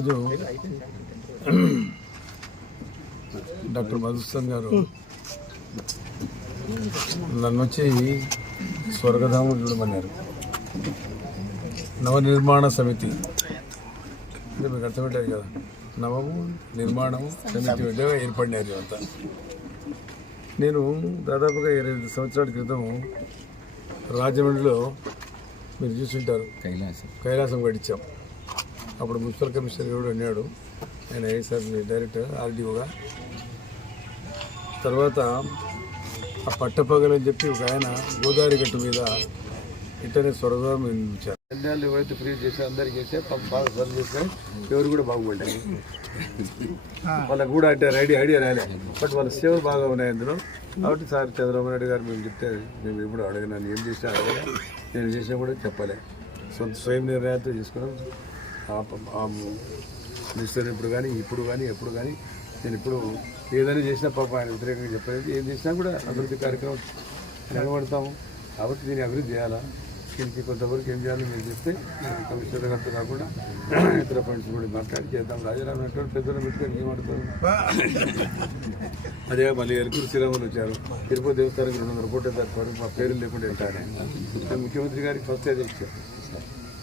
ఈరోజు డాక్టర్ మధుసూన్ గారు నన్ను వచ్చి స్వర్గధామం చూడమన్నారు. నవనిర్మాణ సమితి. అంటే మీకు అర్థమయ్యారు కదా. నవము నిర్మాణం సమితి ఉద్యోగం ఏర్పడినారు అంతా నేను దాదాపుగా ఇరవై సంవత్సరాల క్రితం రాజమండ్రిలో మీరు చూసుంటారు. కైలాసం. కైలాసం గడిచాం. అప్పుడు మున్సిపల్ కమిషనర్ కూడా ఉన్నాడు ఆయన ఐఎస్ఆర్ డైరెక్టర్ ఆర్డీఓగా. తర్వాత ఆ పట్టపగలని చెప్పి ఒక ఆయన గోదావరి గట్టు మీద ఇట్టనే స్వర్గం నిర్మించారు ధన్యాలు ఎవరైతే ఫ్రీ చేసి అందరికి చేస్తే పాపం బాగా సర్వ్ చేసుకొని ఎవరు కూడా బాగుపడ్డారు వాళ్ళకు కూడా అంటే ఐడియా ఐడియా రాలే. బట్ వాళ్ళ సేవలు బాగా ఉన్నాయి అందులో. కాబట్టి సార్ చంద్రబాబు నాయుడు గారు మేము చెప్తే మేము ఎప్పుడు అడగనాను ఏం చేసినా అడగలే. నేను చేసినా కూడా చెప్పలే. సొంత స్వయం నిర్ణయాలతో చేసుకున్నాం. మినిస్టర్ ఇప్పుడు కానీ ఇప్పుడు కానీ ఎప్పుడు కానీ నేను ఇప్పుడు ఏదైనా చేసినా పాప ఆయన వ్యతిరేకంగా చెప్పలేదు. ఏం చేసినా కూడా అభివృద్ధి కార్యక్రమం నిలబడతాము. కాబట్టి దీన్ని అభివృద్ధి చేయాలా? దీనికి కొంతవరకు ఏం చేయాలో మీరు చెప్తే కమిషనర్ గారితో కాకుండా ఇతర ఫండ్స్ కూడా మాట్లాడి చేద్దాం. రాజీనామా పెట్టుకొని పెద్దలు పెట్టుకొని ఏమంటారు అదే మళ్ళీ ఎరుకూరు శ్రీరాములు వచ్చారు. తిరుపతి దేవస్థానానికి రెండు వందల కోట్ల మా పేరు లేకుండా వెళ్తానే ముఖ్యమంత్రి గారికి ఫస్ట్ అదే ఇచ్చారు.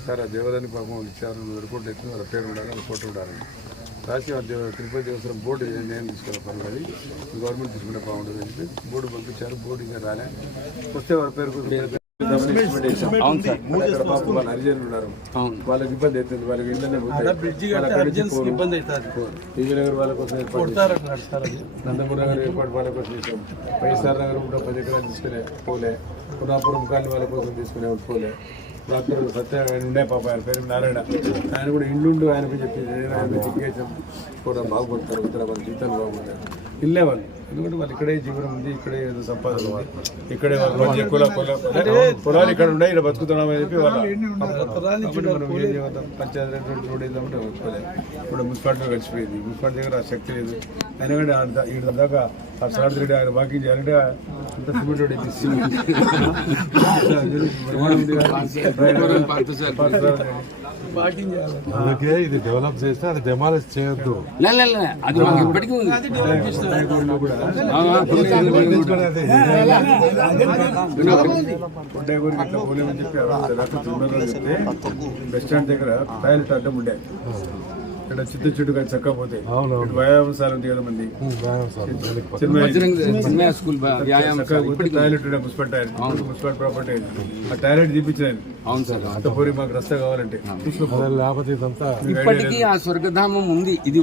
సార్ ఆ దేవాలయానికి పాపం ఇచ్చారు రెండు వందల కోట్లు వాళ్ళ పేరు ఉండాలి వాళ్ళ ఫోటో ఉండాలని రాసి దేవ తిరుపతి దేవస్థానం బోర్డు నేను తీసుకున్న పర్వాలేదు గవర్నమెంట్ తీసుకుంటే బాగుంటుంది అని చెప్పి బోర్డు పంపించారు బోర్డు ఇంకా రాలే. వస్తే వాళ్ళ పేరు కూడా అవును సార్. ఉన్నారు. అవును. వాళ్ళకి ఇబ్బంది అవుతుంది. వాళ్ళకి ఇంటర్నెట్ విజయనగర్ వాళ్ళ కోసం. నందమూరి నగర్ ఏర్పాటు వాళ్ళ కోసం చేసాం వైఎస్ఆర్ నగర్ కూడా పది ఎకరాలు తీసుకునే పోలే. పునాపురం కాలనీ వాళ్ళ కోసం తీసుకునే పోలే. డాక్టర్ సత్య ఆయన ఉండే పాప. ఆయన పేరు నారాయణ. ఆయన కూడా ఇండ్లుండు. ఆయనకు చెప్పి ఆయన దిగ్గేసాం కూడా బాగుపడతారు. వాళ్ళ జీతాలు బాగుంటారు ఇల్లే వాళ్ళు ఎందుకంటే వాళ్ళు ఇక్కడే జీవనం ఉంది ఇక్కడే ఏదో సంపాదన ఉంది. ఇక్కడే వాళ్ళు మంచి కుల కుల పొలాలు ఇక్కడ ఉన్నాయి ఇక్కడ బతుకుతున్నాం అని చెప్పి వాళ్ళ కాబట్టి మనం ఏం చేద్దాం పంచాయతీ రెడ్ రోడ్ రోడ్ వేద్దామంటే ఒప్పుకోలేదు ఇప్పుడు మున్సిపాలిటీ కలిసిపోయింది మున్సిపాలిటీ దగ్గర ఆ శక్తి లేదు అయినా కానీ ఆ- ఈడ దాకా ఆ సారథి రెడ్డి ఆయన వాకింగ్ చేయాలంటే అంత సిమెంట్ రోడ్ ఎక్కి సిమెంట్ ప్రమాణం ఉంది కదా. అందుకే ఇది డెవలప్ చేస్తే అది డెమాలిష్ చేయొద్దు లే, లే, లే, అది మాకు ఇప్పటికీ బస్ స్టాండ్ దగ్గర టాయిలెట్ అడ్డం ఉండే ఇక్కడ చిత్త చెట్టు కానీ చక్కపోతే అవునవును. వ్యాయామశాల ఉంది కదా మంది వ్యాయామం సార్. ఇప్పటికీ toilet municipal toilet municipal property ఆ టాయిలెట్ తీపించాను అవును సార్ అంత పోరి మాకు రస్తా కావాలంటే ఇప్పటికీ ఆ స్వర్గధామం ఉంది ఇది